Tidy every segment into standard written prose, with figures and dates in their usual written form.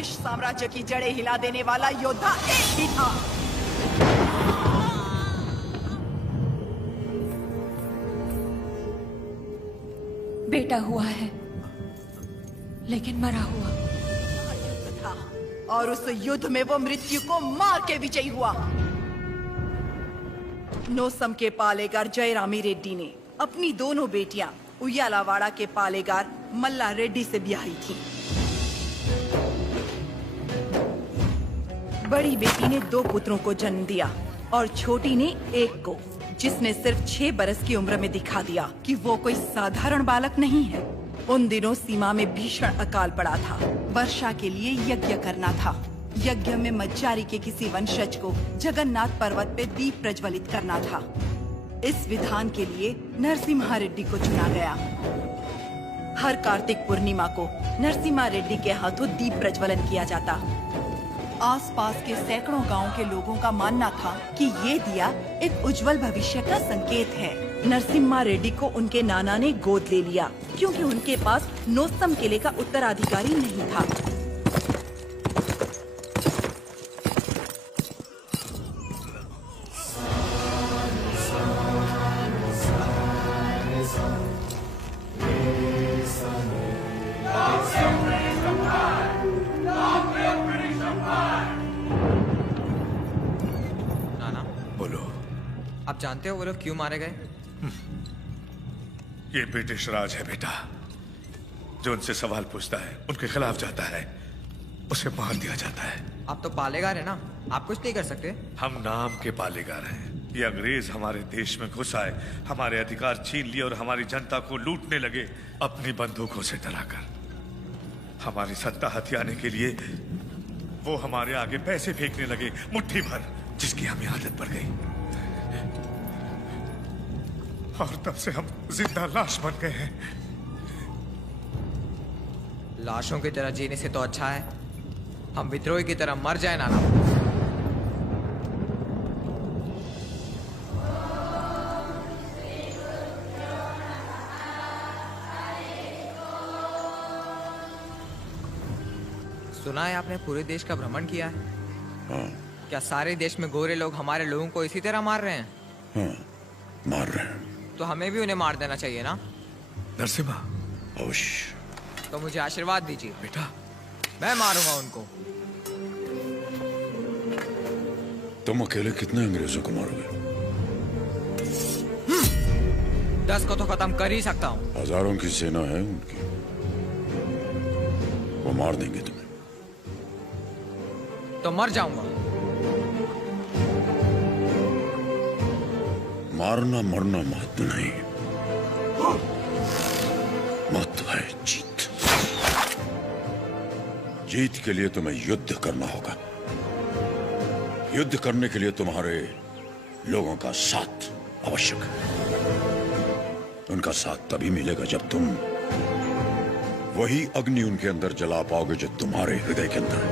British साम्राज्य की जड़ें हिला देने वाला योद्धा एक ही था। बेटा हुआ है, लेकिन मरा हुआ। युद्ध था और उस युद्ध में वो मृत्यु को मार के विजयी हुआ। नोसम के पालेगार जयरामी रेड्डी ने अपनी दोनों बेटियां उयालावाड़ा के पालेगार मल्ला रेड्डी से ब्याही थी। बड़ी बेटी ने 2 पुत्रों को जन्म दिया और छोटी ने एक को, जिसने सिर्फ 6 बरस की उम्र में दिखा दिया कि वो कोई साधारण बालक नहीं है। उन दिनों सीमा में भीषण अकाल पड़ा था। वर्षा के लिए यज्ञ करना था। यज्ञ में मज्जारी के किसी वंशज को जगन्नाथ पर्वत पे दीप प्रज्वलित करना था। इस विधान के लिए नरसिम्हा रेड्डी को चुना गया। हर कार्तिक पूर्णिमा को नरसिम्हा रेड्डी के हाथों दीप प्रज्वलन किया जाता। आसपास के सैकड़ों गांवों के लोगों का मानना था कि ये दिया एक उज्जवल भविष्य का संकेत है। नरसिम्हा रेड्डी को उनके नाना ने गोद ले लिया क्योंकि उनके पास नोसम किले का उत्तराधिकारी नहीं था। आप जानते हो वो लोग क्यों मारे गए? ये ब्रिटिश राज है बेटा। जो उनसे सवाल पूछता है, उनके खिलाफ जाता है, उसे मार दिया जाता है। आप तो पालेगार है ना, आप कुछ नहीं कर सकते? हम नाम के पालेगार हैं। ये अंग्रेज हमारे देश में घुस आए, हमारे अधिकार छीन लिए और हमारी जनता को लूटने लगे अपनी बंदूकों से डराकर। हमारी सत्ता हथियाने के लिए वो हमारे आगे पैसे फेंकने लगे, मुट्ठी भर, जिसकी हमें आदत पड़ गई। और तब से हम जिंदा लाश बन गए हैं। लाशों की तरह जीने से तो अच्छा है हम विद्रोही की तरह मर जाए नाना। सुना है आपने पूरे देश का भ्रमण किया है? हाँ। क्या सारे देश में गोरे लोग हमारे लोगों को इसी तरह मार रहे हैं? हाँ, मार रहे हैं। तो हमें भी उन्हें मार देना चाहिए ना? नरसिम्हा, अवश्य। तो मुझे आशीर्वाद दीजिए बेटा। मैं मारूंगा उनको। तुम अकेले कितने अंग्रेजों को मारोगे? 10 को तो खत्म कर ही सकता हूँ। हजारों की सेना है उनकी, वो मार देंगे तुम्हें। तो मर जाऊंगा। मारना मरना महत्व नहीं, महत्व है जीत। जीत के लिए तुम्हें युद्ध करना होगा। युद्ध करने के लिए तुम्हारे लोगों का साथ आवश्यक है। उनका साथ तभी मिलेगा जब तुम वही अग्नि उनके अंदर जला पाओगे जो तुम्हारे हृदय के अंदर है।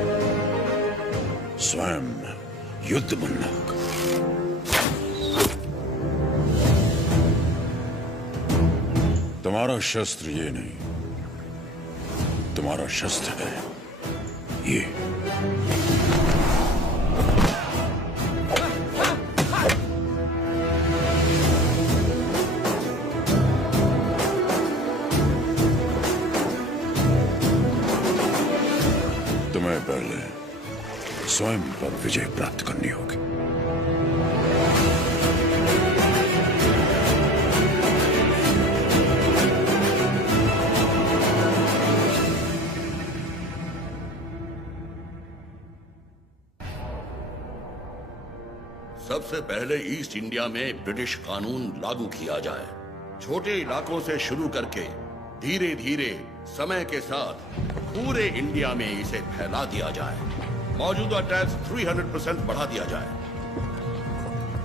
स्वयं युद्ध बनना होगा। तुम्हारा शस्त्र ये नहीं, तुम्हारा शस्त्र है ये। तुम्हें पहले स्वयं पर विजय प्राप्त करनी होगी। सबसे पहले ईस्ट इंडिया में ब्रिटिश कानून लागू किया जाए। छोटे इलाकों से शुरू करके धीरे धीरे समय के साथ पूरे इंडिया में इसे फैला दिया जाए। मौजूदा टैक्स 300% बढ़ा दिया जाए।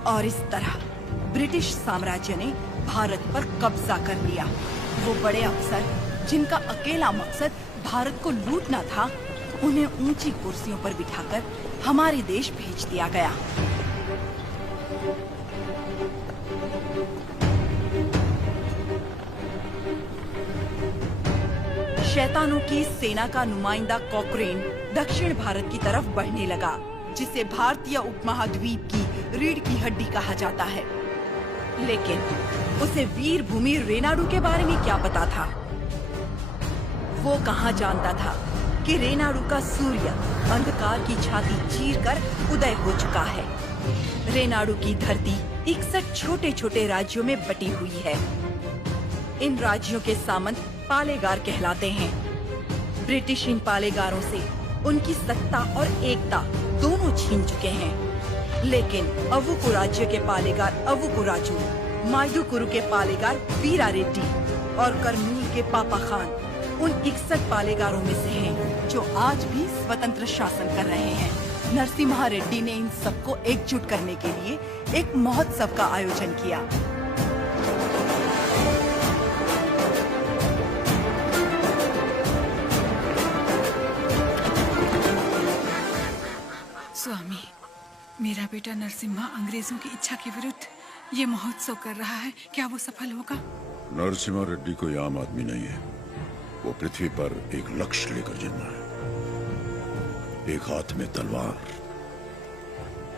और इस तरह ब्रिटिश साम्राज्य ने भारत पर कब्जा कर लिया। वो बड़े अफसर जिनका अकेला मकसद भारत को लूटना था, उन्हें ऊंची कुर्सियों पर बिठाकर हमारे देश भेज दिया गया। शैतानों की इस सेना का नुमाइंदा कॉकरेन दक्षिण भारत की तरफ बढ़ने लगा, जिसे भारतीय उपमहाद्वीप की रीढ़ की हड्डी कहा जाता है। लेकिन उसे वीर भूमि रेनाडू के बारे में क्या पता था? वो कहाँ जानता था कि रेनाडू का सूर्य अंधकार की छाती चीरकर उदय हो चुका है। रेनाडू की धरती 61 छोटे छोटे राज्यों में बटी हुई है। इन राज्यों के सामंत पालेगार कहलाते हैं। ब्रिटिश इन पालेगारों से उनकी सत्ता और एकता दोनों छीन चुके हैं। लेकिन अवुकु राज्य के पालेगार अवुकु राजू, मायदुकुरु के पालेगार वीरा रेड्डी और कर्नूल के पापा खान उन 61 पालेगारों में से हैं जो आज भी स्वतंत्र शासन कर रहे हैं। नरसिम्हा रेड्डी ने इन सबको एकजुट करने के लिए एक महोत्सव का आयोजन किया। स्वामी, मेरा बेटा नरसिम्हा अंग्रेजों की इच्छा के विरुद्ध ये महोत्सव कर रहा है, क्या वो सफल होगा? नरसिम्हा रेड्डी कोई आम आदमी नहीं है। वो पृथ्वी पर एक लक्ष्य लेकर जन्मा है। एक हाथ में तलवार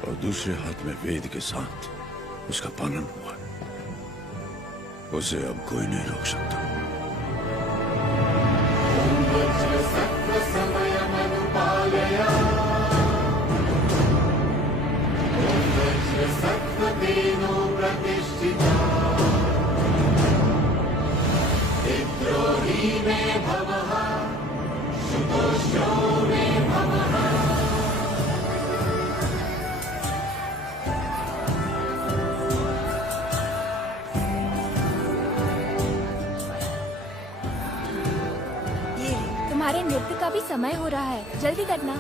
और दूसरे हाथ में वेद के साथ उसका पालन हुआ है। उसे अब कोई नहीं रोक सकता। तुम्हारे नृत्य का भी समय हो रहा है, जल्दी करना।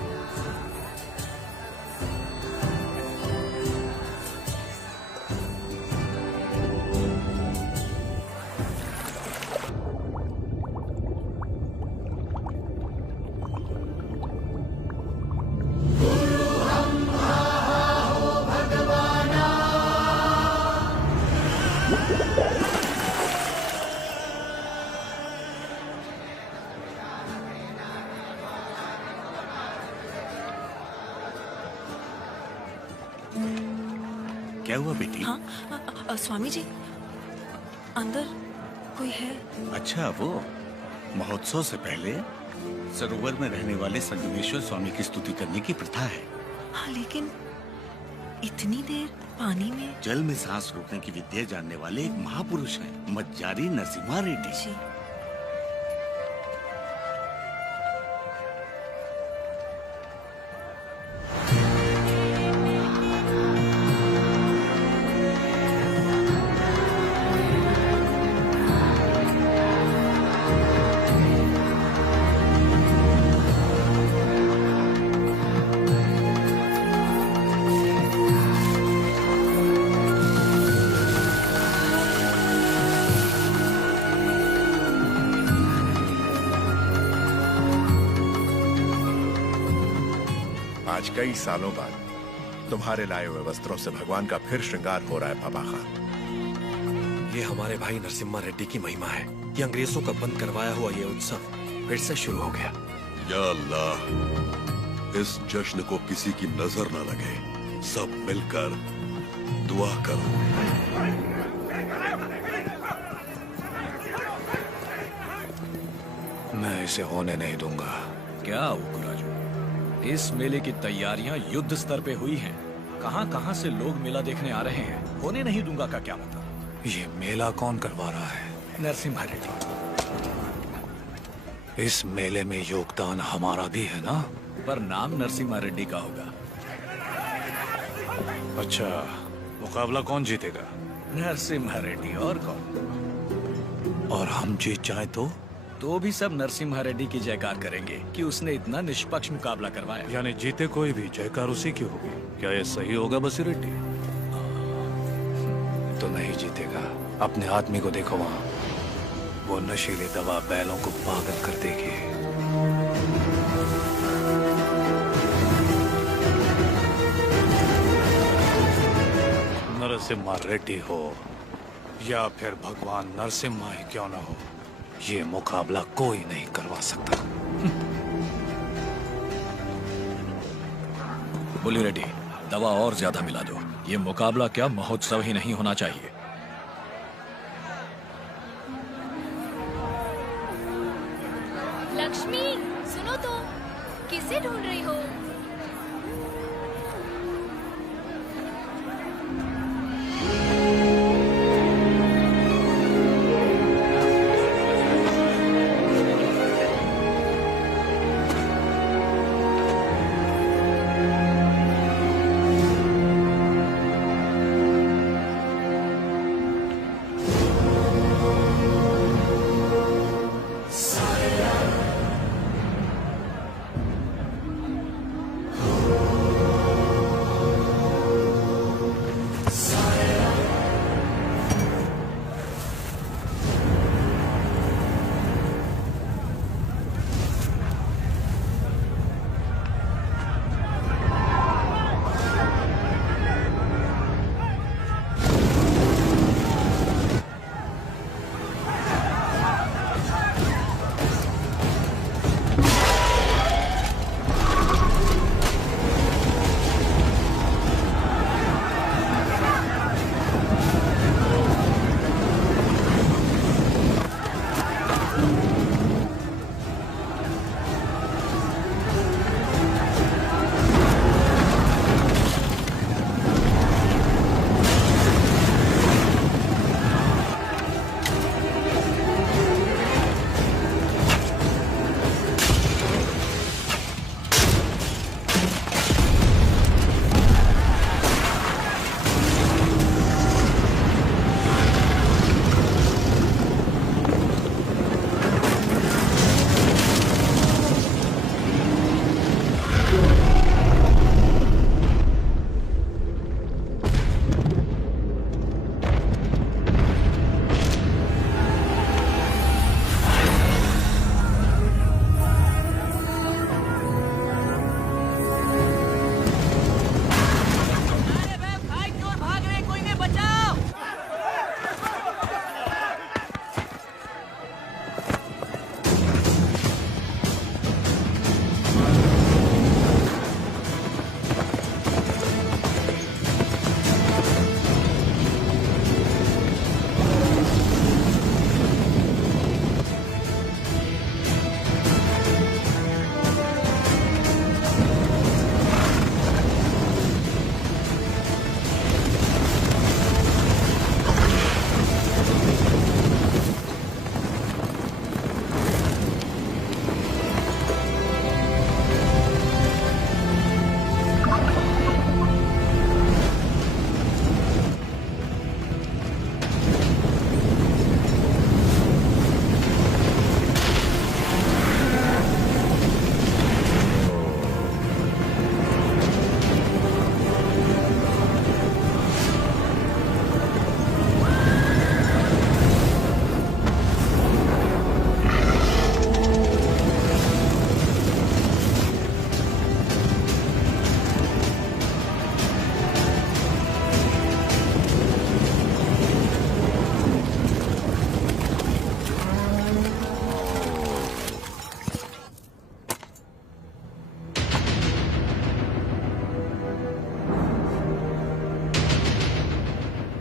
क्या हुआ बेटी? हाँ, स्वामी जी, अंदर कोई है? अच्छा, वो महोत्सव से पहले सरोवर में रहने वाले संगमेश्वर स्वामी की स्तुति करने की प्रथा है। हाँ, लेकिन इतनी देर पानी में? जल में सांस रोकने की विद्या जानने वाले एक महापुरुष हैं, मज्जारी नरसिम्हा रेड्डी जी। आज कई सालों बाद तुम्हारे लाए हुए वस्त्रों से भगवान का फिर श्रृंगार हो रहा है पापा खान। ये हमारे भाई नरसिम्हा रेड्डी की महिमा है। ये अंग्रेजों का बंद करवाया हुआ ये उत्सव फिर से शुरू हो गया। या अल्लाह, इस जश्न को किसी की नजर न लगे। सब मिलकर दुआ करो। मैं इसे होने नहीं दूंगा। क्या उकराजू, इस मेले की तैयारियां युद्ध स्तर पे हुई हैं। कहां-कहां से लोग मेला देखने आ रहे हैं। होने नहीं दूंगा का क्या मतलब? ये मेला कौन करवा रहा है? नरसिम्हा रेड्डी। इस मेले में योगदान हमारा भी है ना? पर नाम नरसिम्हा रेड्डी का होगा। अच्छा, मुकाबला कौन जीतेगा? नरसिम्हा रेड्डी, और कौन? और हम जीत जाए तो भी सब नरसिम्हा रेड्डी की जयकार करेंगे कि उसने इतना निष्पक्ष मुकाबला करवाया। यानी जीते कोई भी, जयकार उसी की होगी। क्या ये सही होगा बसी रेड्डी? तो नहीं जीतेगा। अपने आदमी को देखो वहाँ, वो नशीली दवा बैलों को पागल कर देगी। नरसिम्हा रेड्डी हो या फिर भगवान नरसिम्हा ही क्यों ना हो, ये मुकाबला कोई नहीं करवा सकता। बोली रेड्डी, दवा और ज्यादा मिला दो। ये मुकाबला क्या महोत्सव ही नहीं होना चाहिए। लक्ष्मी, सुनो तो, किसे ढूंढ रही हो?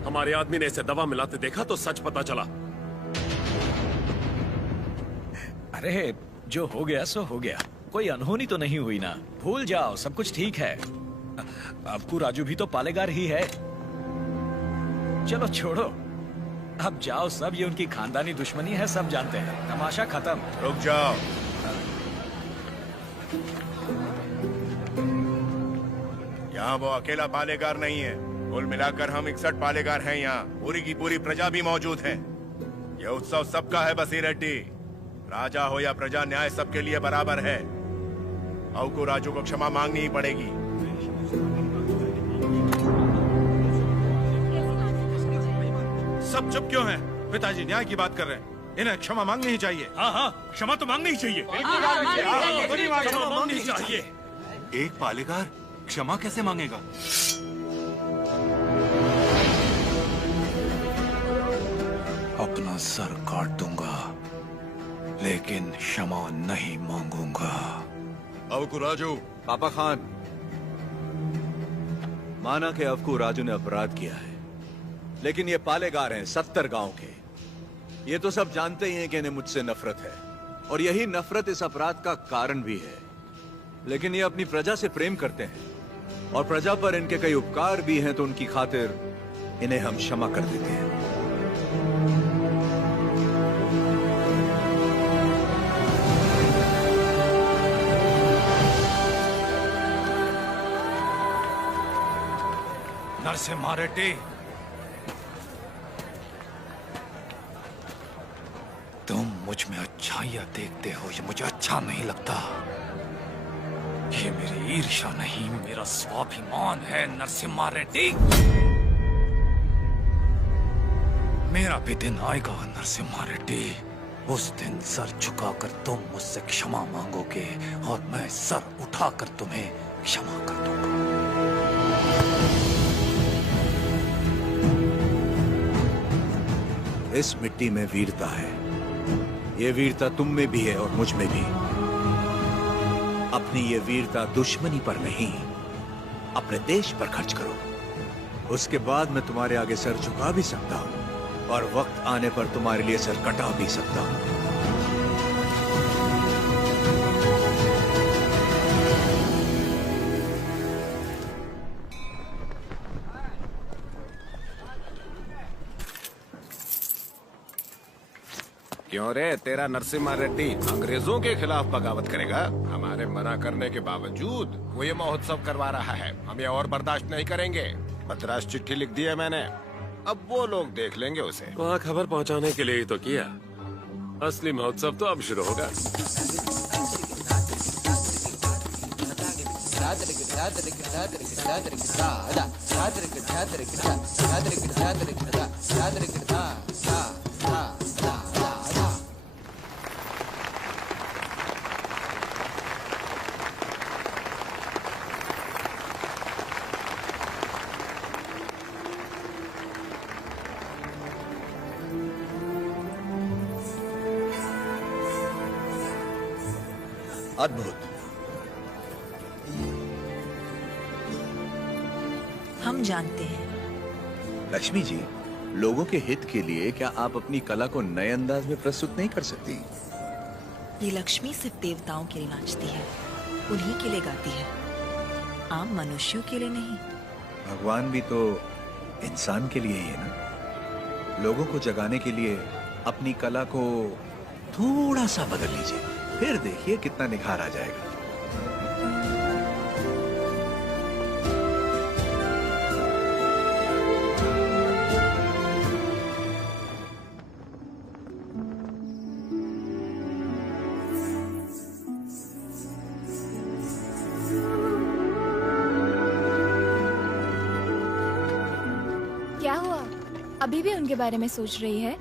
हमारे आदमी ने इसे दवा मिलाते देखा तो सच पता चला। अरे जो हो गया सो हो गया, कोई अनहोनी तो नहीं हुई ना। भूल जाओ, सब कुछ ठीक है। अबकू राजू भी तो पालेगार ही है। चलो छोड़ो, अब जाओ सब, ये उनकी खानदानी दुश्मनी है, सब जानते हैं। तमाशा खत्म। रुक जाओ। यहाँ वो अकेला पालेगार नहीं है, कुल मिलाकर हम 61 पालेगार हैं यहाँ। पूरी की पूरी प्रजा भी मौजूद है। यह उत्सव सबका है बसी रेड्डी। राजा हो या प्रजा, न्याय सबके लिए बराबर है। अबकू राजू को क्षमा मांगनी ही पड़ेगी। सब चुप क्यों हैं? पिताजी न्याय की बात कर रहे हैं, इन्हें क्षमा मांगनी ही चाहिए। हाँ हाँ, क्षमा तो मांगनी ही चाहिए। क्षमा मांगनी ही चाहिए। एक पालेगार क्षमा कैसे मांगेगा? अपना सर काट दूंगा लेकिन क्षमा नहीं मांगूंगा। अवकू राजू। पापा खान, माना कि अवकू राजू ने अपराध किया है, लेकिन ये पालेगार हैं 70 गांव के। ये तो सब जानते ही हैं कि इन्हें मुझसे नफरत है, और यही नफरत इस अपराध का कारण भी है। लेकिन ये अपनी प्रजा से प्रेम करते हैं, और प्रजा पर इनके कई उपकार भी हैं, तो उनकी खातिर इन्हें हम क्षमा कर देते हैं। नरसिम्हा रेड्डी, तुम मुझ में अच्छाइयां देखते हो, ये मुझे अच्छा नहीं लगता। ये मेरी ईर्ष्या नहीं, मेरा स्वाभिमान है नरसिम्हा रेड्डी। मेरा भी दिन आएगा नरसिम्हा रेड्डी, उस दिन सर झुकाकर तुम मुझसे क्षमा मांगोगे और मैं सर उठाकर तुम्हें क्षमा कर दूंगा। इस मिट्टी में वीरता है, ये वीरता तुम में भी है और मुझ में भी। अपनी ये वीरता दुश्मनी पर नहीं, अपने देश पर खर्च करो। उसके बाद मैं तुम्हारे आगे सर झुका भी सकता हूं, और वक्त आने पर तुम्हारे लिए सर कटा भी सकता हूं। क्यों रे, तेरा नरसिम्हा रेड्डी अंग्रेजों के खिलाफ बगावत करेगा? हमारे मना करने के बावजूद वो ये महोत्सव करवा रहा है। हम ये और बर्दाश्त नहीं करेंगे। मद्रास चिट्ठी लिख दी है मैंने, अब वो लोग देख लेंगे उसे। वहाँ खबर पहुँचाने के लिए ही तो किया। असली महोत्सव तो अब शुरू होगा। अद्भुत। हम जानते हैं। लक्ष्मी जी, लोगों के हित के लिए क्या आप अपनी कला को नए अंदाज में प्रस्तुत नहीं कर सकती? ये लक्ष्मी सिर्फ देवताओं के लिए नाचती है, उन्हीं के लिए गाती है, आम मनुष्यों के लिए नहीं। भगवान भी तो इंसान के लिए ही है ना। लोगों को जगाने के लिए अपनी कला को थोड़ा सा बदल लीजिए, फिर देखिए कितना निखार आ जाएगा। क्या हुआ? अभी भी उनके बारे में सोच रही है?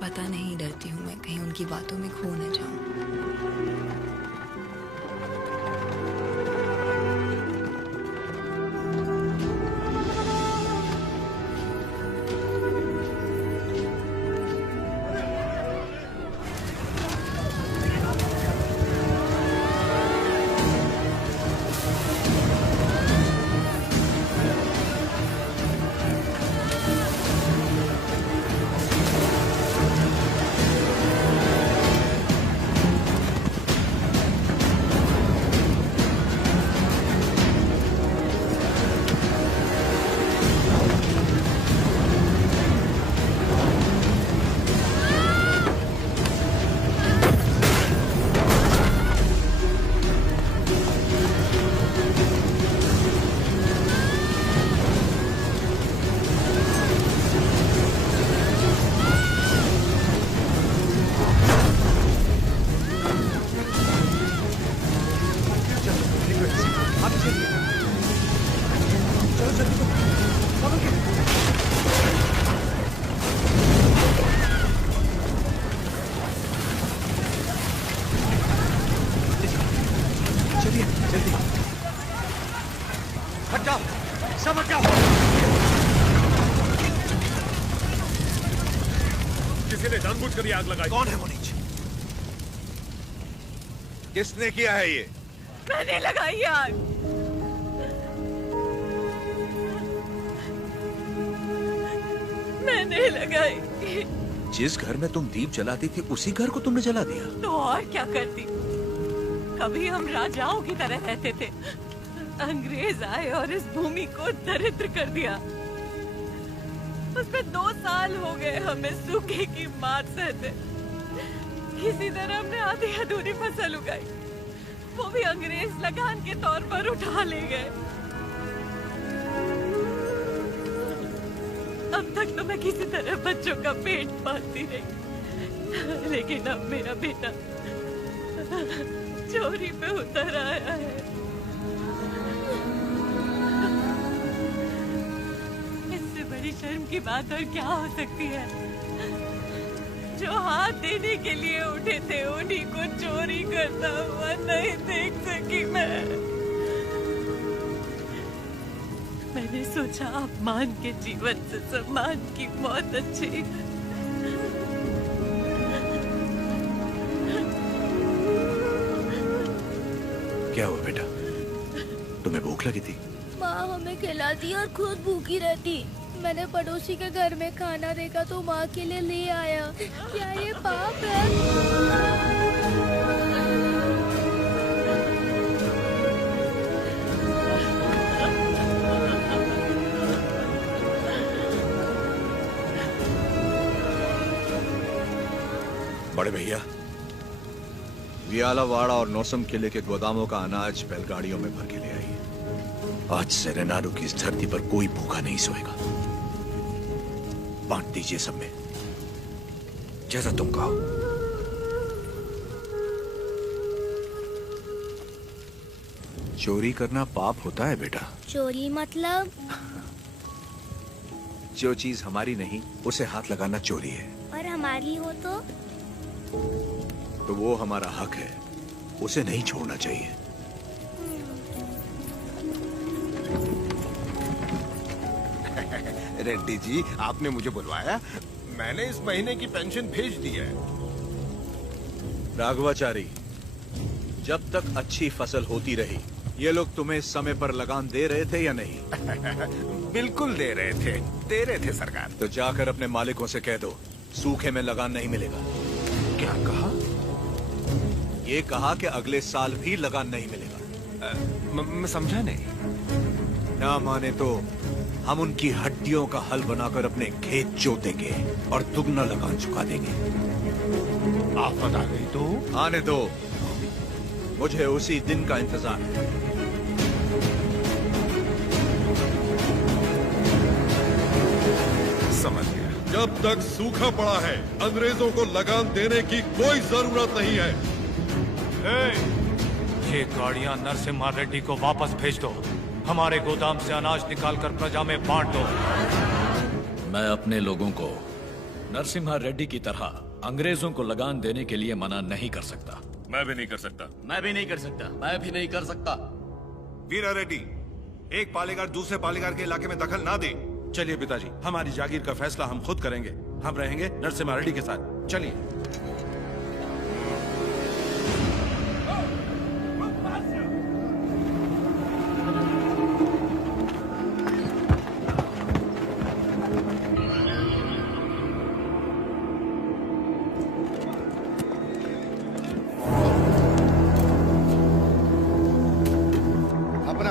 पता नहीं, डरती हूँ मैं कहीं उनकी बातों में खो न जाऊं। किसी ने जानबूझकर आग लगाई। कौन है वो नीचे? किसने किया है ये? मैंने लगाई आग। मैंने लगाई। जिस घर में तुम दीप जलाती थी उसी घर को तुमने जला दिया? तो और क्या करती? कभी हम राजाओं की तरह रहते थे, अंग्रेज आए और इस भूमि को दरिद्र कर दिया। उसमें 2 साल हो गए हमें सूखे की मार सहते। किसी तरह हमने आधी अधूरी फसल उगाई, वो भी अंग्रेज लगान के तौर पर उठा ले गए। अब तक तो मैं किसी तरह बच्चों का पेट पालती रही, लेकिन अब मेरा बेटा चोरी पे उतर आया है। इससे बड़ी शर्म की बात और क्या हो सकती है? जो हाथ देने के लिए उठे थे उन्हीं को चोरी करता हुआ नहीं देख सकी मैंने सोचा अपमान के जीवन से सम्मान की मौत अच्छी। क्या हुआ बेटा? तुम्हें भूख लगी थी? माँ हमें खिलाती और खुद भूखी रहती। मैंने पड़ोसी के घर में खाना देखा तो माँ के लिए ले आया। क्या ये पाप है? बड़े भैया, वियालावाड़ा और नौसम किले के गोदामों का अनाज बैलगाड़ियों में भर के ले आइए। आज से रेनाडू की इस धरती पर कोई भूखा नहीं सोएगा। बांट दीजिए सब में, जैसा तुम कहो। चोरी करना पाप होता है बेटा। चोरी मतलब? जो चीज हमारी नहीं उसे हाथ लगाना चोरी है। और हमारी हो तो वो हमारा हक है, उसे नहीं छोड़ना चाहिए। रेड्डी जी, आपने मुझे बुलवाया? मैंने इस महीने की पेंशन भेज दी है। राघवाचारी, जब तक अच्छी फसल होती रही, ये लोग तुम्हें समय पर लगान दे रहे थे या नहीं? बिल्कुल दे रहे थे सरकार। तो जाकर अपने मालिकों से कह दो, सूखे में लगान नहीं मिलेगा। क्या कहा? ये कहा कि अगले साल भी लगान नहीं मिलेगा। मैं समझा नहीं। ना माने तो हम उनकी हड्डियों का हल बनाकर अपने खेत जोतेंगे और दुगना लगान चुका देंगे। आफत आ गई तो? आने दो, मुझे उसी दिन का इंतजार है। समझ गया। जब तक सूखा पड़ा है, अंग्रेजों को लगान देने की कोई जरूरत नहीं है। ये गाड़ियां नरसिम्हा रेड्डी को वापस भेज दो। हमारे गोदाम से अनाज निकालकर प्रजा में बांट दो। मैं अपने लोगों को नरसिम्हा रेड्डी की तरह अंग्रेजों को लगान देने के लिए मना नहीं कर सकता। मैं भी नहीं कर सकता। मैं भी नहीं कर सकता। मैं भी नहीं कर सकता। वीरा रेड्डी, एक पालेगार दूसरे पालेगार के इलाके में दखल ना दे। चलिए पिताजी, हमारी जागीर का फैसला हम खुद करेंगे। हम रहेंगे नरसिम्हा रेड्डी के साथ। चलिए।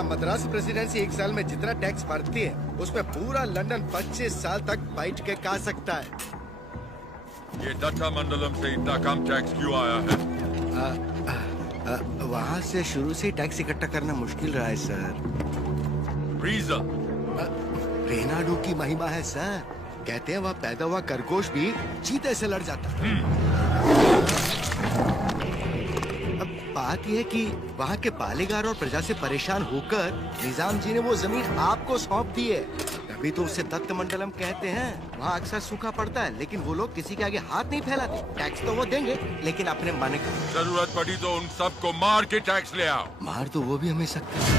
मद्रास प्रेसिडेंसी एक साल में जितना टैक्स भरती है उसमें पूरा लंदन 25 साल तक बैठ के खा सकता है। ये दत्ता मंडलम से इतना कम टैक्स क्यों आया है? वहाँ से शुरू से टैक्स इकट्ठा करना मुश्किल रहा है सर। रीजन? रेनाडू की महिमा है सर। कहते हैं वहाँ पैदा हुआ खरगोश भी चीते से लड़ जाता है। बात यह है कि वहाँ के पालेगार और प्रजा से परेशान होकर निजाम जी ने वो जमीन आपको सौंप दी है। तभी तो उसे दत्त मंडलम कहते हैं। वहाँ अक्सर सूखा पड़ता है, लेकिन वो लोग किसी के आगे हाथ नहीं फैलाते। टैक्स तो वो देंगे, लेकिन अपने मन का। जरूरत पड़ी तो उन सबको मार के टैक्स ले आओ। मार तो वो भी हमें सकते हैं,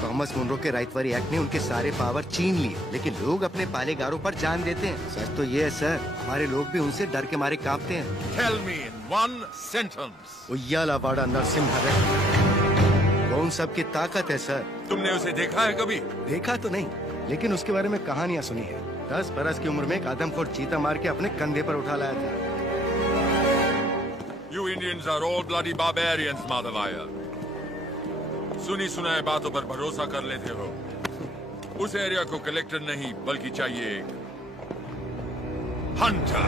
तो थॉमस मुनरो के राइटवरी एक्ट ने उनके सारे पावर छीन लिए, लेकिन लोग अपने पालेगारों पर जान देते हैं। सच तो ये है सर, हमारे लोग भी उनसे डर के मारे कांपते हैं। Tell me in one sentence. उయ్యాలవాడ Narasimha Reddy, वो उन सब की ताकत है सर। तुमने उसे देखा है कभी? देखा तो नहीं, लेकिन उसके बारे में कहानियां सुनी है। 10 बरस की उम्र में एक आदमखोर चीता मार के अपने कंधे पर उठा लाया था। You Indians are all bloody barbarians, Madhavaya. सुनी सुनाए बातों पर भरोसा कर लेते हो। उस एरिया को कलेक्टर नहीं बल्कि चाहिए एक हंटर।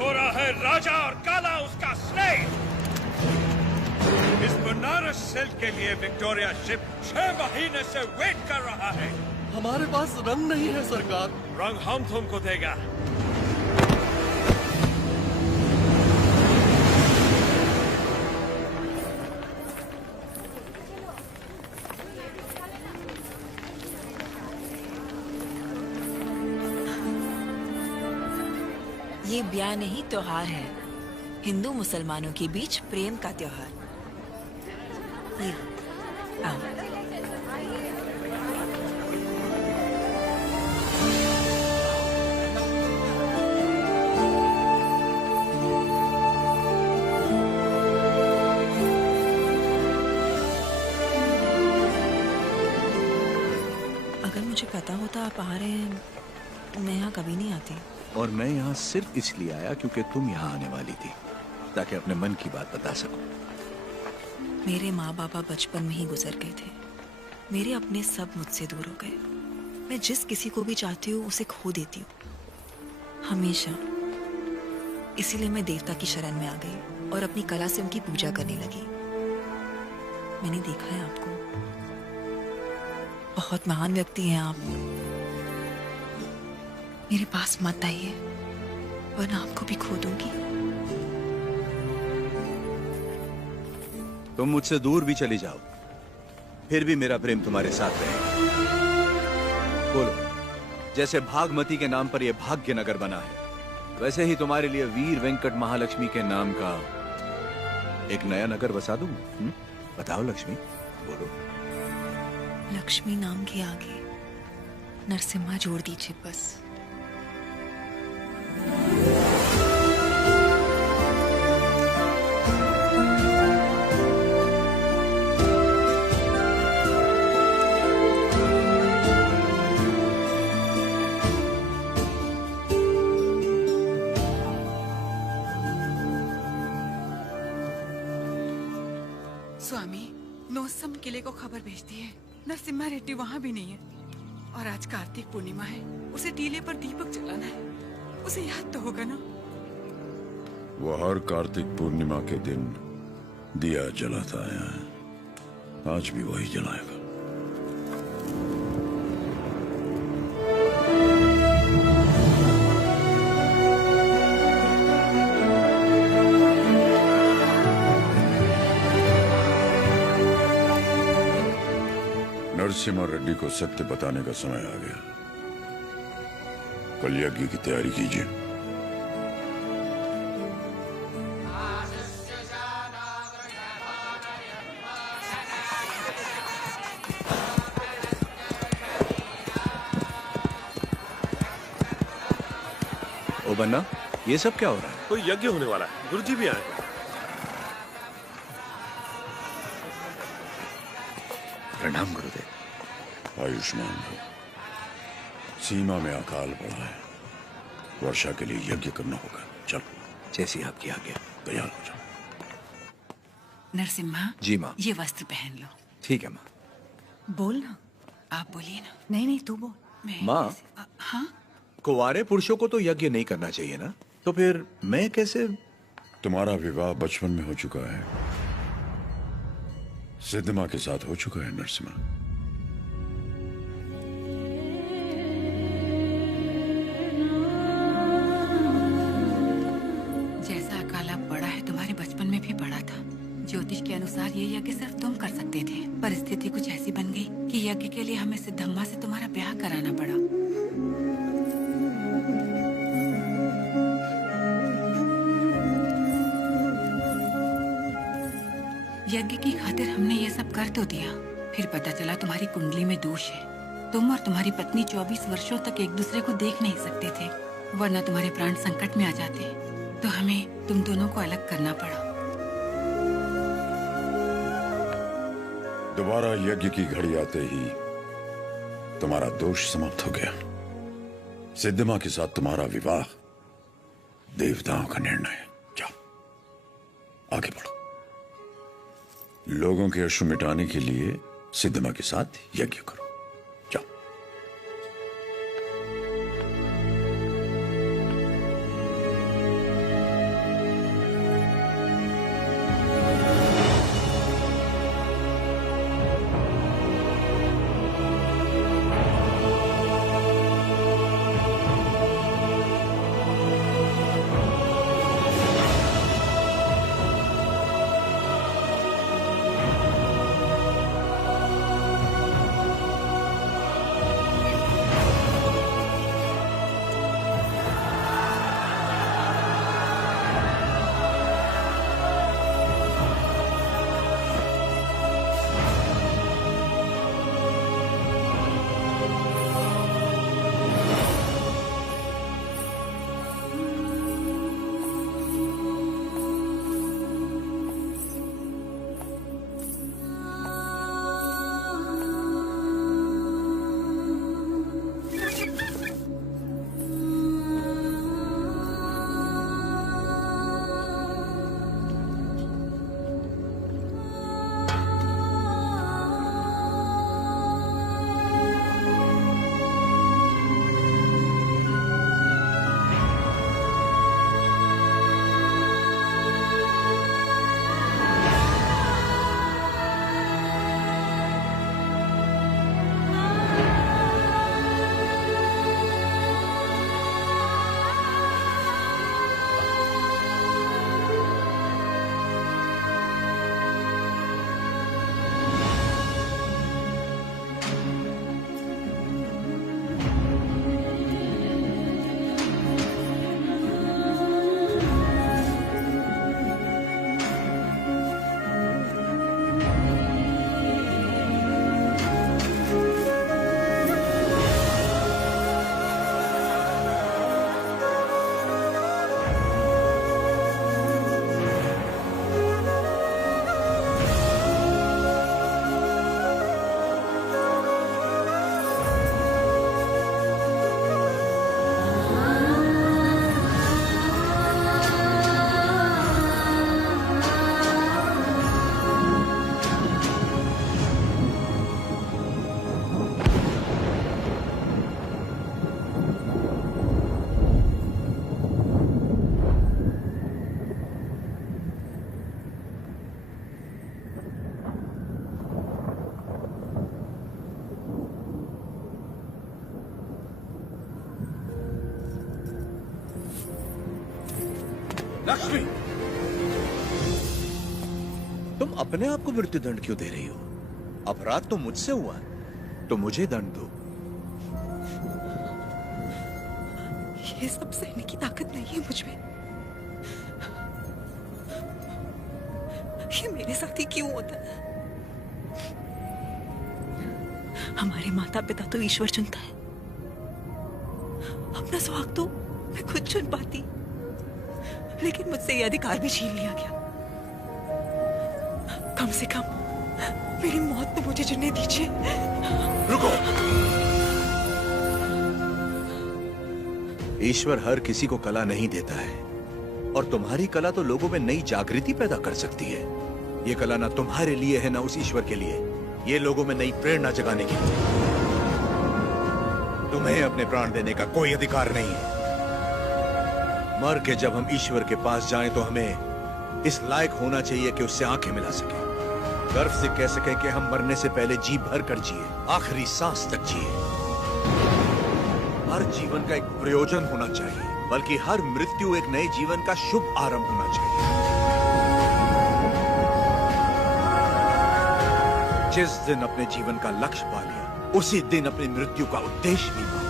हो रहा है राजा और काला उसका स्लेव। इस बनारस सेल के लिए विक्टोरिया शिप 6 महीने से वेट कर रहा है। हमारे पास रंग नहीं है सरकार। रंग हम तुमको देगा। ये ब्याह नहीं त्योहार है, हिंदू मुसलमानों के बीच प्रेम का त्योहार। ये आओ। अगर मुझे पता होता आप आ रहे हैं, मैं यहाँ कभी नहीं आती। और मैं यहाँ सिर्फ इसलिए आया क्योंकि तुम यहाँ आने वाली थी, ताकि अपने मन की बात बता सकूं। मेरे माँ बाबा बचपन में ही गुजर गए थे। मेरे अपने सब मुझसे दूर हो गए। मैं जिस किसी को भी चाहती हूँ उसे खो देती हूँ, हमेशा। इसीलिए मैं देवता की शरण में आ गई और अपनी कला से उनकी पूजा करने लगी। मैंने देखा है आपको, बहुत महान व्यक्ति हैं आप। मेरे पास मत आइए, वरना आपको भी खो दूंगी। तुम मुझसे दूर भी चली जाओ, फिर भी मेरा प्रेम तुम्हारे साथ रहेगा। बोलो, जैसे भागमती के नाम पर यह भाग्य नगर बना है, वैसे ही तुम्हारे लिए वीर वेंकट महालक्ष्मी के नाम का एक नया नगर बसा दूं। बताओ लक्ष्मी, बोलो। लक्ष्मी नाम के आगे नरसिम्हा जोड़ दीजिए बस। स्वामी, नोसम किले को खबर भेजती है, नरसिम्हा रेड्डी वहाँ भी नहीं है। और आज कार्तिक पूर्णिमा है, उसे टीले पर दीपक जलाना है। उसे याद तो होगा ना? वो हर कार्तिक पूर्णिमा के दिन दिया जलाता आया है, आज भी वही जलाएगा। नरसिम्हा रेड्डी को सत्य बताने का समय आ गया। कल यज्ञ की तैयारी कीजिए। ओ बन्ना, ये सब क्या हो रहा है? कोई यज्ञ होने वाला है, गुरुजी भी आए। प्रणाम गुरुदेव। आयुष्मान हो। सीमा में अकाल पड़ा है, वर्षा के लिए यज्ञ करना होगा। चलो, जैसी आपकी आज्ञा। तैयार हो जाओ। नरसिम्हा जी माँ। ये वस्त्र पहन लो। ठीक है माँ। बोल ना। आप बोलिए ना। नहीं, तू बोल। माँ, हाँ? कुंवारे पुरुषों को तो यज्ञ नहीं करना चाहिए ना, तो फिर मैं कैसे? तुम्हारा विवाह बचपन में हो चुका है, सिद्धमा के साथ हो चुका है नरसिम्हा। जैसा अकाल अब पड़ा है, तुम्हारे बचपन में भी पड़ा था। ज्योतिष के अनुसार ये यज्ञ सिर्फ तुम कर सकते थे। परिस्थिति कुछ ऐसी बन गई कि यज्ञ के लिए हमें सिद्धम्मा से तुम्हारा ब्याह कराना पड़ा। यज्ञ की खातिर हमने ये सब कर तो दिया, फिर पता चला तुम्हारी कुंडली में दोष है। तुम और तुम्हारी पत्नी 24 वर्षों तक एक दूसरे को देख नहीं सकते थे, वरना तुम्हारे प्राण संकट में आ जाते। तो हमें तुम दोनों को अलग करना पड़ा। दोबारा यज्ञ की घड़ी आते ही तुम्हारा दोष समाप्त हो गया। सिद्धिमा के साथ तुम्हारा विवाह देवताओं का निर्णय है। जाओ आगे बढ़ो। लोगों के अश्रु मिटाने के लिए सिद्धिमा के साथ यज्ञ करो। लक्ष्मी, तुम अपने आप को मृत्युदंड क्यों दे रही हो? अपराध तो मुझसे हुआ है, तो मुझे दंड दो। ये सब सहने की ताकत नहीं है मुझ में। ये मेरे साथ ही क्यों होता है? हमारे माता पिता तो ईश्वर चुनता है, अपना सुहाग तो मैं खुद चुन पाती, लेकिन मुझसे ये अधिकार भी छीन लिया गया। कम से कम मेरी मौत तो मुझे चुनने दीजिए। रुको। ईश्वर हर किसी को कला नहीं देता है, और तुम्हारी कला तो लोगों में नई जागृति पैदा कर सकती है। ये कला ना तुम्हारे लिए है ना उस ईश्वर के लिए, ये लोगों में नई प्रेरणा जगाने के लिए। तुम्हें अपने प्राण देने का कोई अधिकार नहीं है। मर के जब हम ईश्वर के पास जाएं तो हमें इस लायक होना चाहिए कि उससे आंखें मिला सके, गर्व से कह सके कि हम मरने से पहले जी भर कर जिए, आखिरी सांस तक जिए। हर जीवन का एक प्रयोजन होना चाहिए, बल्कि हर मृत्यु एक नए जीवन का शुभ आरंभ होना चाहिए। जिस दिन अपने जीवन का लक्ष्य पा लिया, उसी दिन अपनी मृत्यु का उद्देश्य भी पा लिया।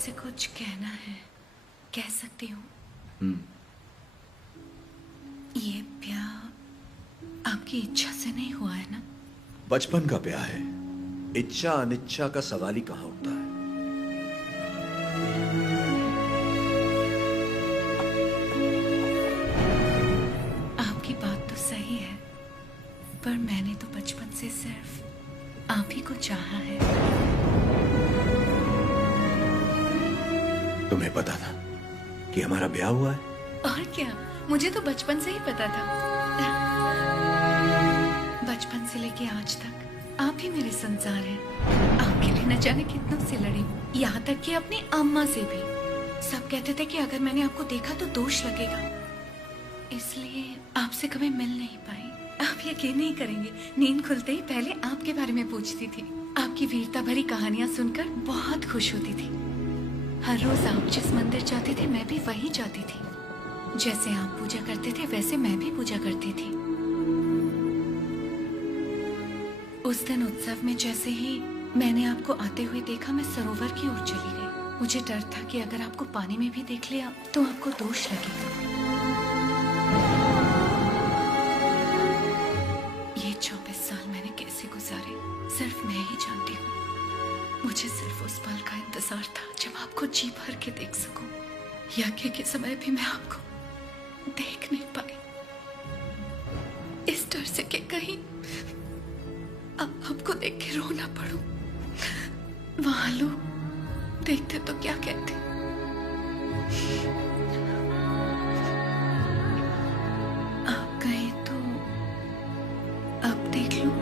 आपसे कुछ कहना है, कह सकती हूँ? ये ब्याह आपकी इच्छा से नहीं हुआ है ना? बचपन का ब्याह है, इच्छा अनिच्छा का सवाल ही कहां उठता है। आपकी बात तो सही है, पर मैंने तो बचपन से सिर्फ आप ही को चाहा है। तुम्हें पता था कि हमारा ब्याह हुआ है? और क्या, मुझे तो बचपन से ही पता था। बचपन से लेके आज तक आप ही मेरे संसार हैं। आपके लिए न जाने कितनों से लड़ी हूँ, यहाँ तक कि अपनी अम्मा से भी। सब कहते थे कि अगर मैंने आपको देखा तो दोष लगेगा, इसलिए आपसे कभी मिल नहीं पाई। आप यकीन नहीं करेंगे, नींद खुलते ही पहले आपके बारे में पूछती थी। आपकी वीरता भरी कहानियां सुनकर बहुत खुश होती थी। हर रोज आप जिस मंदिर जाते थे मैं भी वही जाती थी। जैसे आप पूजा करते थे वैसे मैं भी पूजा करती थी। उस दिन उत्सव में जैसे ही मैंने आपको आते हुए देखा, मैं सरोवर की ओर चली गई। मुझे डर था कि अगर आपको पानी में भी देख लिया तो आपको दोष लगेगा। ये 24 साल मैंने कैसे गुजारे सिर्फ मैं ही जानती हूँ। मुझे सिर्फ उस पल का इंतजार था जब आपको जी भर के देख सकूं। यज्ञ के समय भी मैं आपको देख नहीं पाई, इस डर से कि कहीं अब आपको देख के रो ना पड़ूं। वहां लोग देखते तो क्या कहते। आप कहें तो अब देख लो।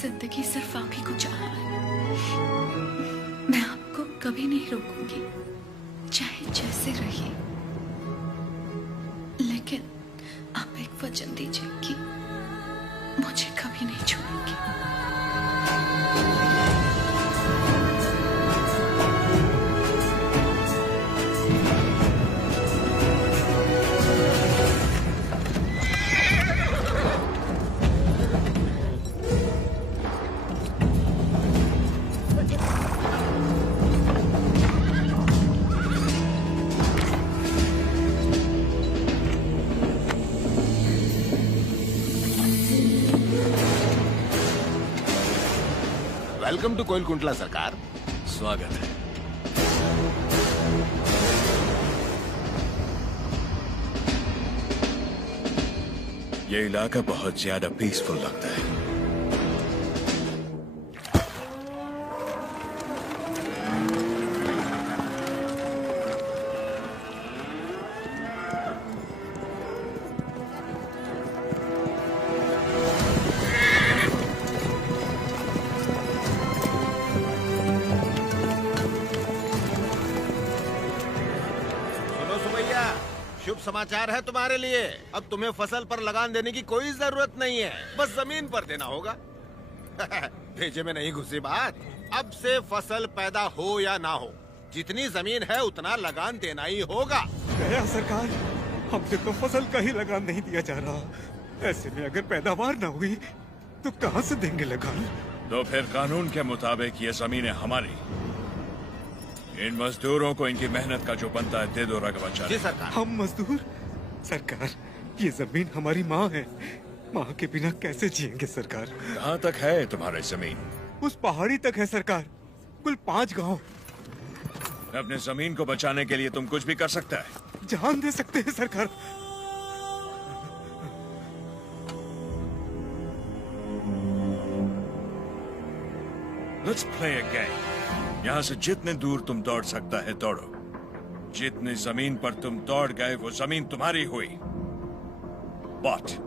जिंदगी सिर्फ आप ही को चाहा है। मैं आपको कभी नहीं रोकूंगी, चाहे जैसे रहिए, लेकिन आप एक वचन दीजिए कि मुझे कभी नहीं छोड़ेंगे। वेलकम टू कोइलकुंटला सरकार। स्वागत है। ये इलाका बहुत ज्यादा पीसफुल लगता है। शुभ समाचार है तुम्हारे लिए। अब तुम्हें फसल पर लगान देने की कोई जरूरत नहीं है, बस जमीन पर देना होगा। भेजे में नहीं घुसी बात। अब से फसल पैदा हो या ना हो, जितनी जमीन है उतना लगान देना ही होगा। गया सरकार, हमसे तो फसल का ही लगान नहीं दिया जा रहा। ऐसे में अगर पैदावार न हुई तो कहाँ से देंगे लगान? तो फिर कानून के मुताबिक ये जमीनें हमारी। इन मजदूरों को इनकी मेहनत का जो बनता है दे दो रघुवंश। जी सरकार। हम मजदूर? सरकार, ये जमीन हमारी माँ है। माँ के बिना कैसे जिएंगे सरकार? कहाँ तक है तुम्हारी जमीन? उस पहाड़ी तक है सरकार, कुल 5 गांव। अपने जमीन को बचाने के लिए तुम कुछ भी कर सकता है। जान दे सकते हैं सरकार। Let's play a game. यहाँ से जितने दूर तुम दौड़ सकता है दौड़ो। जितनी जमीन पर तुम दौड़ गए वो जमीन तुम्हारी हुई। बट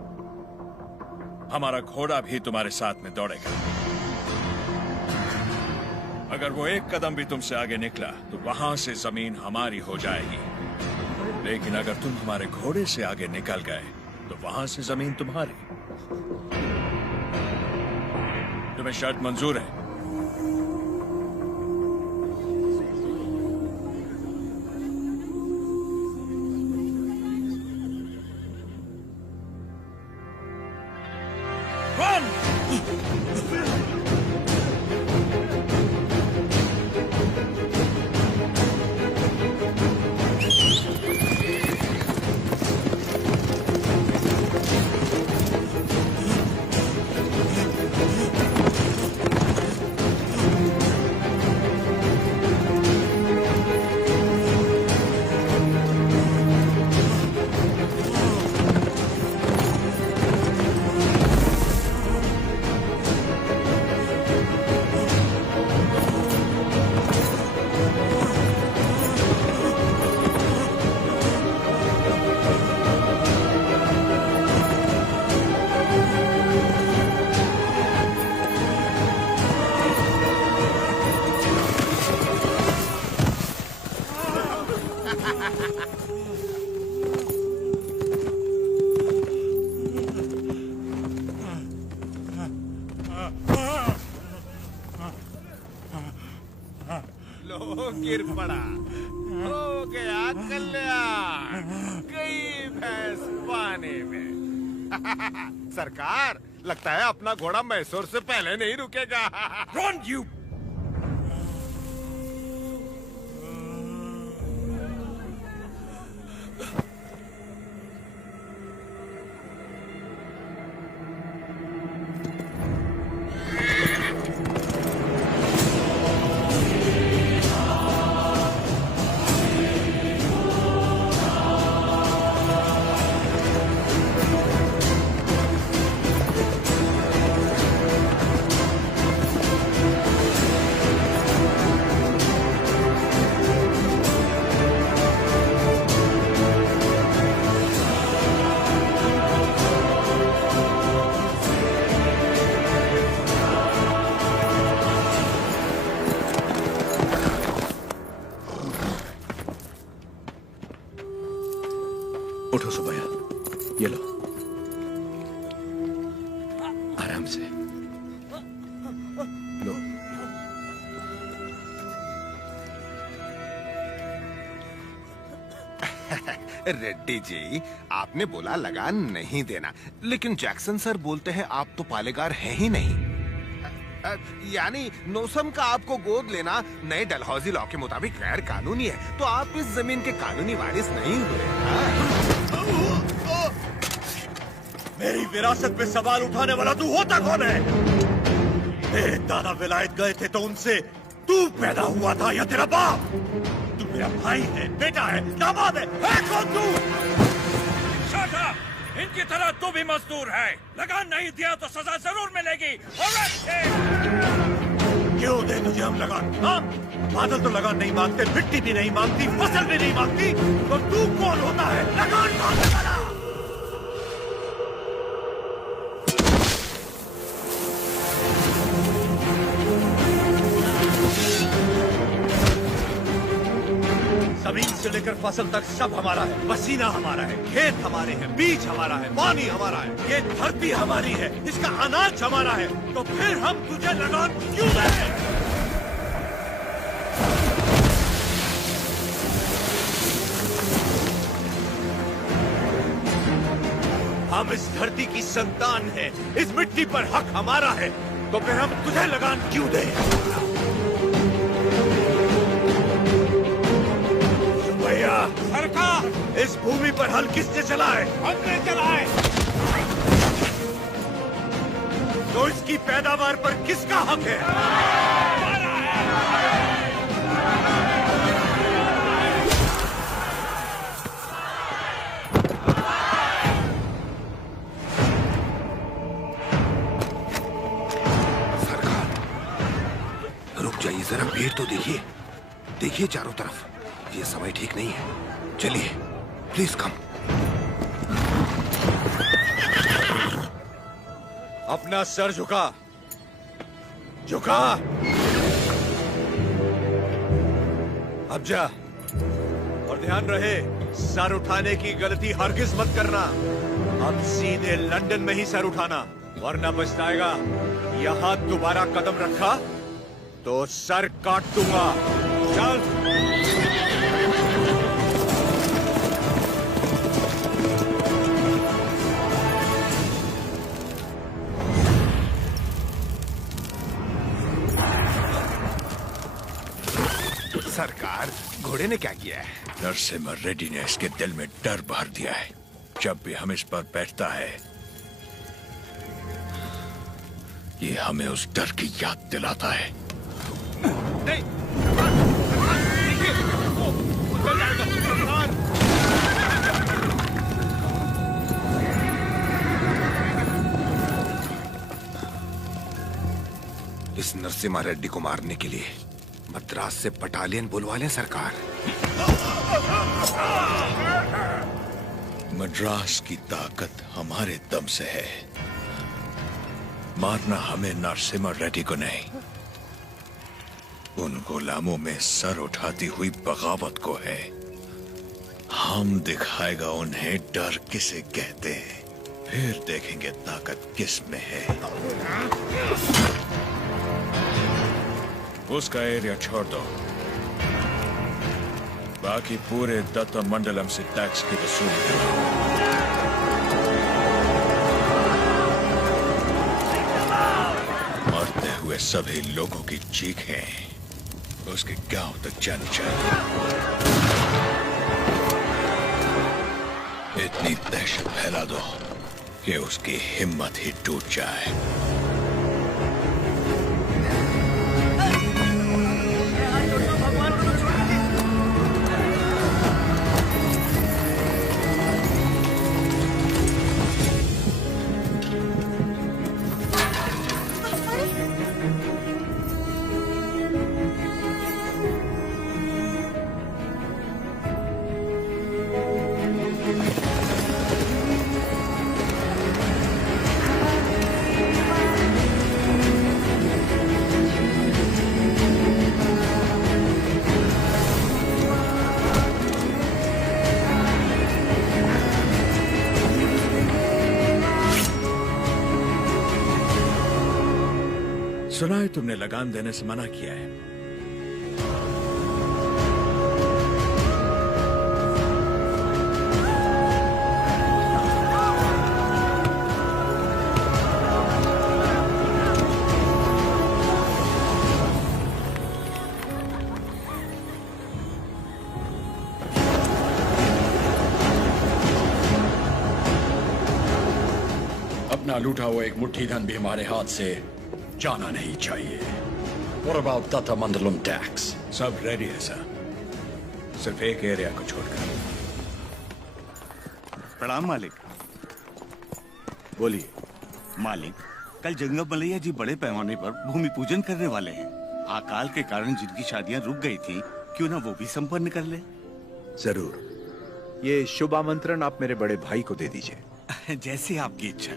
हमारा घोड़ा भी तुम्हारे साथ में दौड़ेगा। अगर वो एक कदम भी तुमसे आगे निकला तो वहां से जमीन हमारी हो जाएगी, लेकिन अगर तुम हमारे घोड़े से आगे निकल गए तो वहां से जमीन तुम्हारी। तुम्हें शर्त मंजूर है? लो गिर पड़ा, हो गया कल्याण, गई भैंस पानी में। सरकार, लगता है अपना घोड़ा मैसूर से पहले नहीं रुकेगा। Run, you! उठो सुबैया, ये लो, आराम से लो। रेड्डी जी, आपने बोला लगान नहीं देना, लेकिन जैक्सन सर बोलते हैं आप तो पालेगार हैं ही नहीं। यानी नोसम का आपको गोद लेना नए डलहौजी लॉ के मुताबिक गैर कानूनी है, तो आप इस जमीन के कानूनी वारिस नहीं हुए। मेरी विरासत पे सवाल उठाने वाला तू होता कौन है? तेरे दादा विलायत गए थे तो उनसे तू पैदा हुआ था या तेरा बाप? तू मेरा भाई है, बेटा है, दामाद है कौन तू? शाखा, इनकी तरह तू भी मजदूर है। लगान नहीं दिया तो सजा जरूर मिलेगी। क्यों दे तुझे हम लगान? हाँ? बादल तो लगान नहीं मांगते, मिट्टी भी नहीं मांगती, फसल भी नहीं मांगती, तो तू कौन होता है लगान मांगने वाला? जमीन से लेकर फसल तक सब हमारा है, पसीना हमारा है, खेत हमारे हैं, बीज हमारा है, पानी हमारा है, ये धरती हमारी है, इसका अनाज हमारा है, तो फिर हम तुझे लगान क्यों दें? हम इस धरती की संतान हैं, इस मिट्टी पर हक हमारा है, तो फिर हम तुझे लगान क्यों दें? सरकार, इस भूमि पर हल किसने चलाए? हमने चलाए। तो इसकी पैदावार पर किसका हक है? सरकार, रुक जाइए जरा, भीड़ तो देखिए, देखिए चारों तरफ, ये समय ठीक नहीं है। चलिए, प्लीज कम। अपना सर झुका, झुका। अब जा, और ध्यान रहे सर उठाने की गलती हरगिज मत करना। अब सीधे लंदन में ही सर उठाना, वरना पछताएगा। यहां दोबारा कदम रखा तो सर काट दूंगा। चल। सरकार, घोड़े ने क्या किया है? नरसिम्हा रेड्डी ने इसके दिल में डर भर दिया है। जब भी हम इस पर बैठता है, ये हमें उस डर की याद दिलाता है। नहीं। इस नरसिम्हा रेड्डी को मारने के लिए मद्रास से बटालियन बुलवा लें सरकार। मद्रास की ताकत हमारे दम से है। मारना हमें नरसिम्हा रेड्डी को नहीं, उन गुलामों में सर उठाती हुई बगावत को है। हम दिखाएगा उन्हें डर किसे कहते हैं, फिर देखेंगे ताकत किस में है। उसका एरिया छोड़ दो, बाकी पूरे दत्त मंडलम से टैक्स की वसूली करो। मरते हुए सभी लोगों की चीखें उसके गांव तक जानी चाहिए। इतनी दहशत फैला दो कि उसकी हिम्मत ही टूट जाए। सुना है तुमने लगान देने से मना किया है। अपना लूटा हुआ एक मुट्ठी धन भी हमारे हाथ से जाना नहीं चाहिए। What about Datta Mandalam tax? सब रेडी है सर, सिर्फ एक एरिया को छोड़कर। प्रणाम मालिक। बोलिए। मालिक, कल जंगम मलैया जी बड़े पैमाने पर भूमि पूजन करने वाले हैं। अकाल के कारण जिनकी शादियां रुक गई थी, क्यों ना वो भी संपन्न कर ले। जरूर। ये शुभ आमंत्रण आप मेरे बड़े भाई को दे दीजिए। जैसे आपकी इच्छा।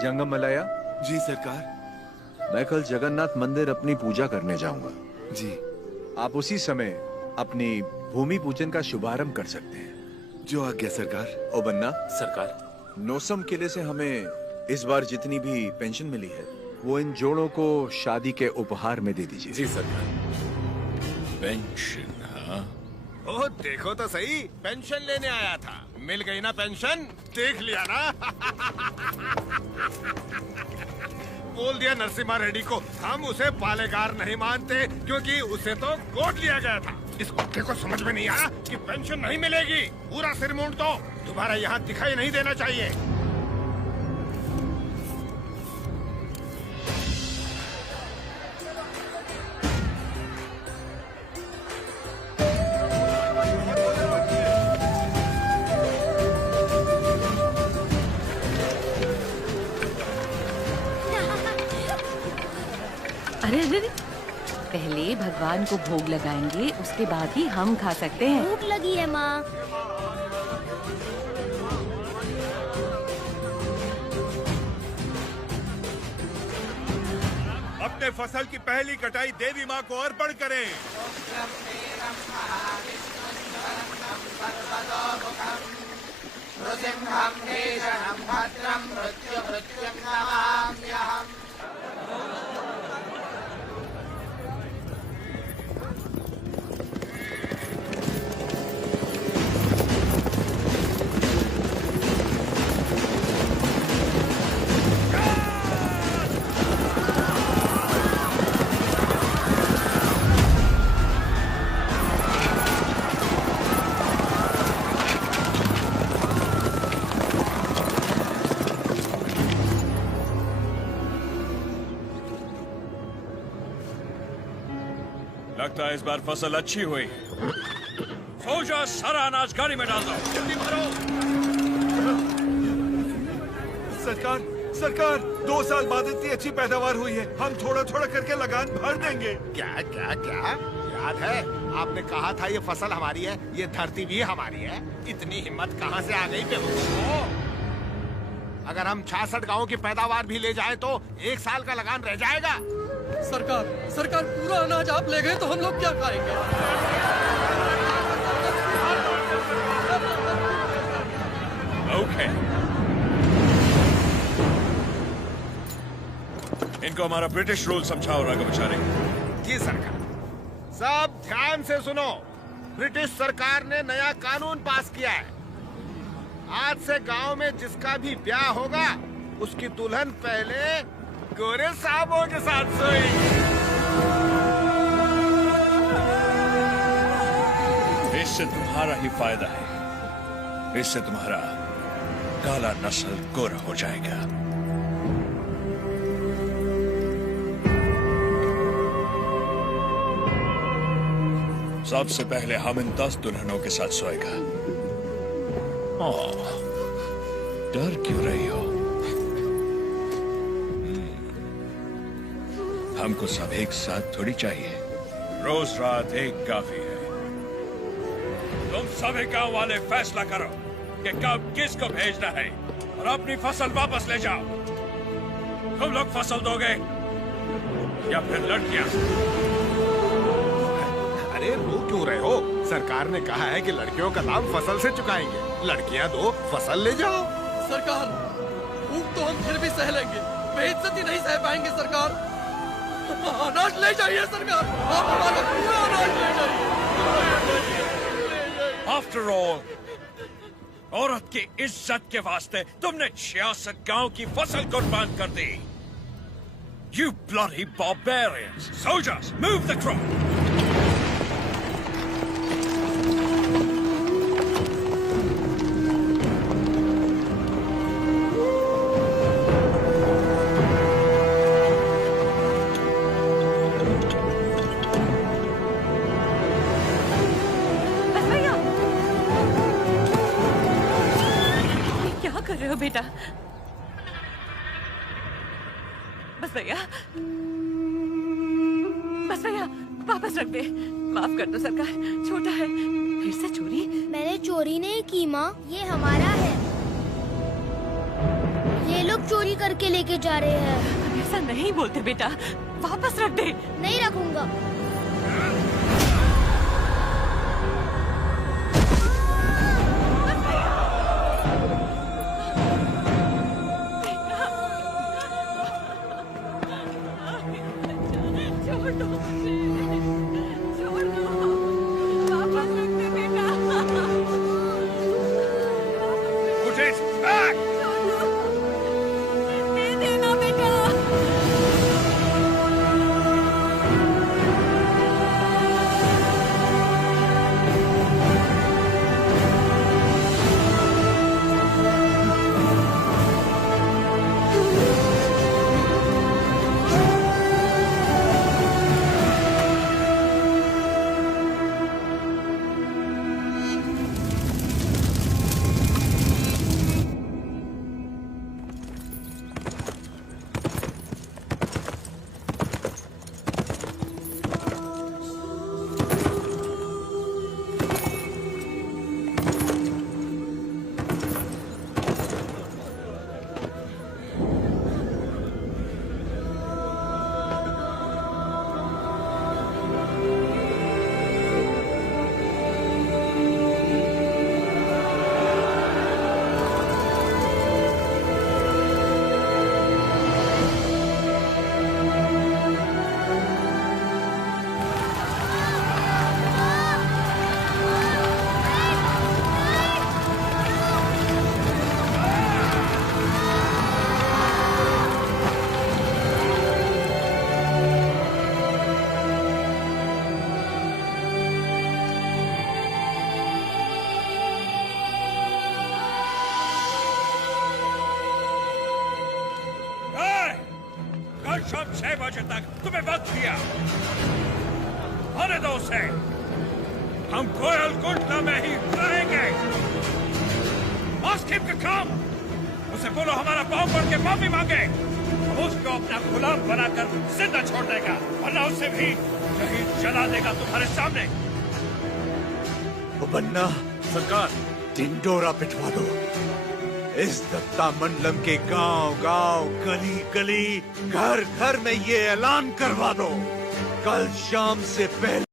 जंगम मलैया। जी सरकार। मैं कल जगन्नाथ मंदिर अपनी पूजा करने जाऊंगा। जी। आप उसी समय अपनी भूमि पूजन का शुभारंभ कर सकते हैं। जो आज्ञा सरकार। ओ बन्ना। सरकार। नौसम किले से हमें इस बार जितनी भी पेंशन मिली है, वो इन जोड़ों को शादी के उपहार में दे दीजिए। जी सरकार। पेंशन? हाँ। ओह देखो तो सही, पेंशन लेने आया था। मिल गई ना पेंशन, देख लिया ना। बोल दिया नरसिम्हा रेड्डी को, हम उसे पालेगार नहीं मानते क्योंकि उसे तो गोद लिया गया था। इस कुत्ते को समझ में नहीं आया कि पेंशन नहीं मिलेगी। पूरा सिर मूंड दो, दोबारा यहाँ दिखाई नहीं देना चाहिए। अरे पहले भगवान को भोग लगाएंगे, उसके बाद ही हम खा सकते हैं। भूख लगी है माँ। अपने फसल की पहली कटाई देवी माँ को अर्पण करें। लगता है इस बार फसल अच्छी हुई। सोल्जर, सारा अनाज गाड़ी में डाल दो। जल्दी भरो। सरकार, सरकार, 2 साल बाद इतनी अच्छी पैदावार हुई है। हम थोड़ा थोड़ा करके लगान भर देंगे। क्या क्या क्या याद है आपने कहा था ये फसल हमारी है, ये धरती भी हमारी है। इतनी हिम्मत कहाँ से आ गई बेवकूफों? अगर हम 66 गांवों की पैदावार भी ले जाए तो 1 साल का लगान रह जाएगा। सरकार, सरकार, पूरा अनाज आप ले गए तो हम लोग क्या खाएंगे? ओके। इनको हमारा ब्रिटिश रूल समझाओ राघवाचारी। जी सरकार। सब ध्यान से सुनो। ब्रिटिश सरकार ने नया कानून पास किया है। आज से गांव में जिसका भी ब्याह होगा उसकी दुल्हन पहले गोरे साहबों के साथ सोएगी। इससे तुम्हारा ही फायदा है। इससे तुम्हारा काला नस्ल गोरा हो जाएगा। सबसे पहले हम इन 10 दुल्हनों के साथ सोएगा। डर क्यों रही हो? हमको सब एक साथ थोड़ी चाहिए। रोज रात एक काफी है। तुम सभी गांव वाले फैसला करो कि कब किसको भेजना है और अपनी फसल वापस ले जाओ। तुम लोग फसल दोगे या फिर लड़कियां? अरे रो क्यों रहे हो? सरकार ने कहा है कि लड़कियों का दाम फसल से चुकाएंगे। लड़कियां दो, फसल ले जाओ। सरकार, भूख तो हम फिर भी सह लेंगे, बेइज्जती नहीं सह पाएंगे। सरकार, अनाज ले जाइए। सरकार, आप हमारा पूरा अनाज ले जाइए। आफ्टर ऑल, औरत की इज्जत के वास्ते तुमने 66 गांव की फसल कुर्बान कर दी। You bloody barbarians! Soldiers, move the crop! बेटा, बस भैया, बस भैया, वापस रख दे। माफ कर दो सरकार, छोटा है। फिर से चोरी? मैंने चोरी नहीं की माँ, ये हमारा है। ये लोग चोरी करके लेके जा रहे हैं। ऐसा नहीं बोलते बेटा, वापस रख दे। नहीं रखूंगा। शाम 6 बजे तक तुम्हें वक्त दिया। होने दो उसे। हम कोयल कुंडला में ही रहेंगे। मॉस्किप का काम। उसे बोलो हमारा पाँव पड़ के माफी मांगे। हम उसको अपना गुलाम बनाकर जिंदा छोड़ देगा, वरना उसे भी यही जला देगा तुम्हारे सामने। वो बन्ना सरकार, ढिंडोरा पिटवा दो। इस दत्ता मंडलम के गांव गांव, गली गली, घर घर में ये ऐलान करवा दो, कल शाम से पहले